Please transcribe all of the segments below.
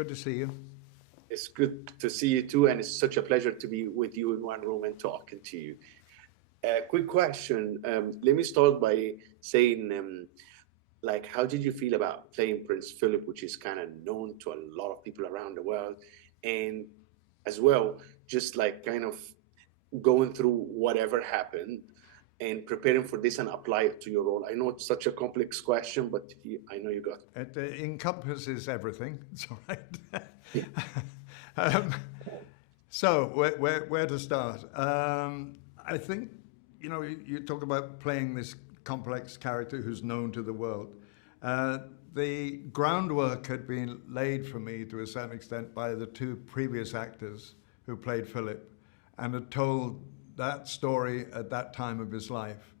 Good to see you. It's good to see you too, and it's such a pleasure to be with you in one room and talking to you. Quick question. Let me start by saying, like, how did you feel about playing Prince Philip, which is kind of known to a lot of people around the world, and as well, just like kind of going through whatever happened and preparing for this and apply it to your role? I know it's such a complex question, but I know you got it. It encompasses everything. It's all right. Yeah. um, so where to start? I think you talk about playing this complex character who's known to the world. Uh, the groundwork had been laid for me to a certain extent by the two previous actors who played Philip and had told that story at that time of his life.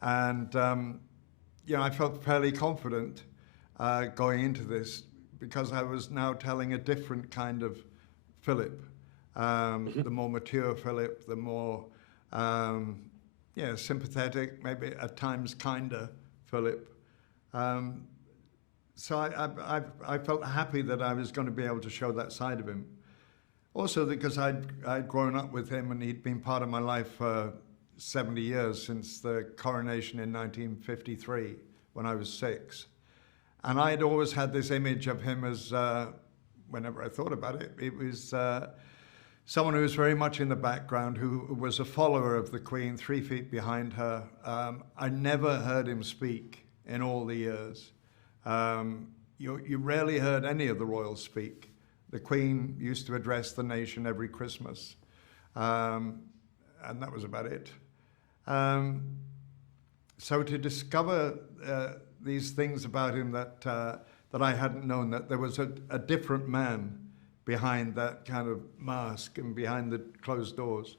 And I felt fairly confident going into this because I was now telling a different kind of Philip, the more mature Philip, the more sympathetic, maybe at times kinder Philip. Um, so I felt happy that I was going to be able to show that side of him. Also because I'd grown up with him and he'd been part of my life for 70 years since the coronation in 1953 when I was 6. And I'd always had this image of him as, whenever I thought about it, it was someone who was very much in the background, who was a follower of the Queen, 3 feet behind her. I never heard him speak in all the years. You rarely heard any of the royals speak. The Queen used to address the nation every Christmas, and that was about it. So to discover these things about him that I hadn't known, that there was a different man behind that kind of mask and behind the closed doors,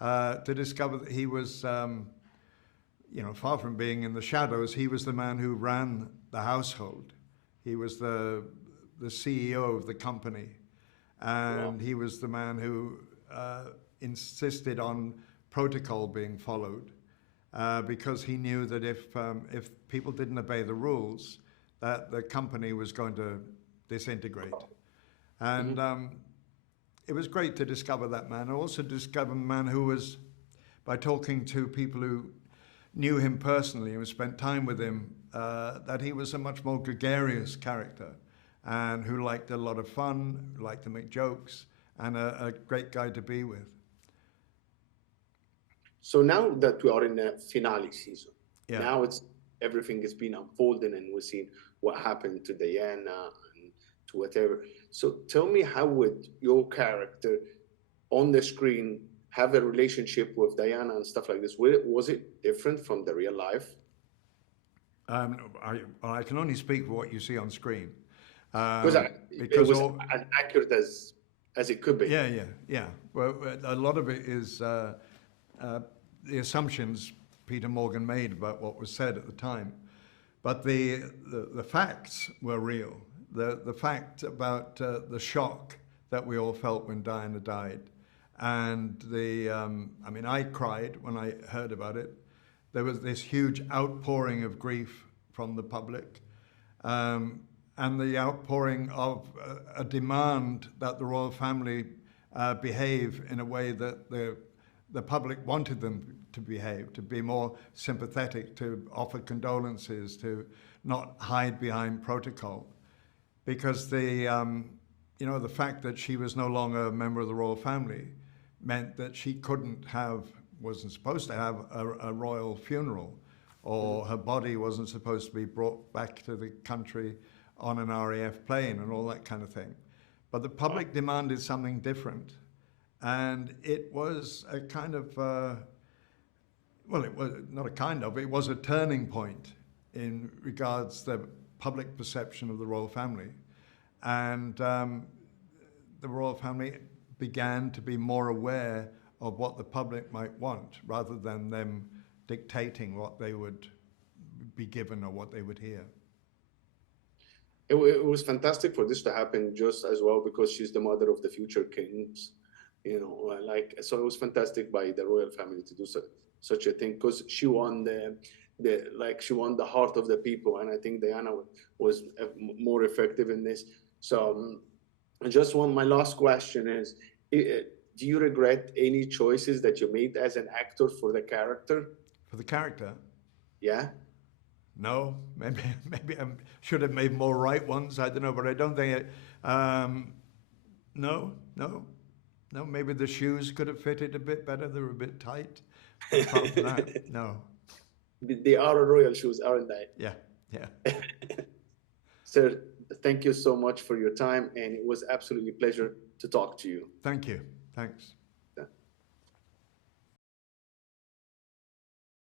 to discover that he was, far from being in the shadows, he was the man who ran the household. He was the CEO of the company, and he was the man who insisted on protocol being followed, because he knew that if people didn't obey the rules, that the company was going to disintegrate. And it was great to discover that man. I also discovered a man who was, by talking to people who knew him personally and spent time with him, that he was a much more gregarious character and who liked a lot of fun, liked to make jokes, and a great guy to be with. So now that we are in the finale season, Yeah. now it's everything has been unfolding and we've seen what happened to Diana and to whatever. So tell me, how would your character on the screen have a relationship with Diana and stuff like this? Was it different from the real life? I can only speak for what you see on screen. Because it Because was as accurate as it could be. yeah. Well, a lot of it is the assumptions Peter Morgan made about what was said at the time. But the facts were real. The fact about the shock that we all felt when Diana died. And I cried when I heard about it. There was this huge outpouring of grief from the public, and the outpouring of a demand that the royal family behave in a way that the public wanted them to behave, to be more sympathetic, to offer condolences, to not hide behind protocol. Because the fact that she was no longer a member of the royal family meant that she wasn't supposed to have a royal funeral, or her body wasn't supposed to be brought back to the country on an RAF plane and all that kind of thing. But the public demanded something different. And it was a kind of, it was not a kind of, it was a turning point in regards to the public perception of the royal family. And the royal family began to be more aware of what the public might want, rather than them dictating what they would be given or what they would hear. It was fantastic for this to happen just as well, because she's the mother of the future kings, so it was fantastic by the royal family to do such a thing, because she won she won the heart of the people, and I think Diana was more effective in this. So And just one, my last question is, do you regret any choices that you made as an actor for the character? For the character, Yeah? no. Maybe I should have made more right ones. I don't know, but I don't think it. No, no, no. Maybe the shoes could have fitted a bit better. They were a bit tight. Apart from that, no. They are royal shoes, aren't they? Yeah, yeah. Sir, thank you so much for your time, and it was absolutely a pleasure to talk to you. Thank you. Thanks.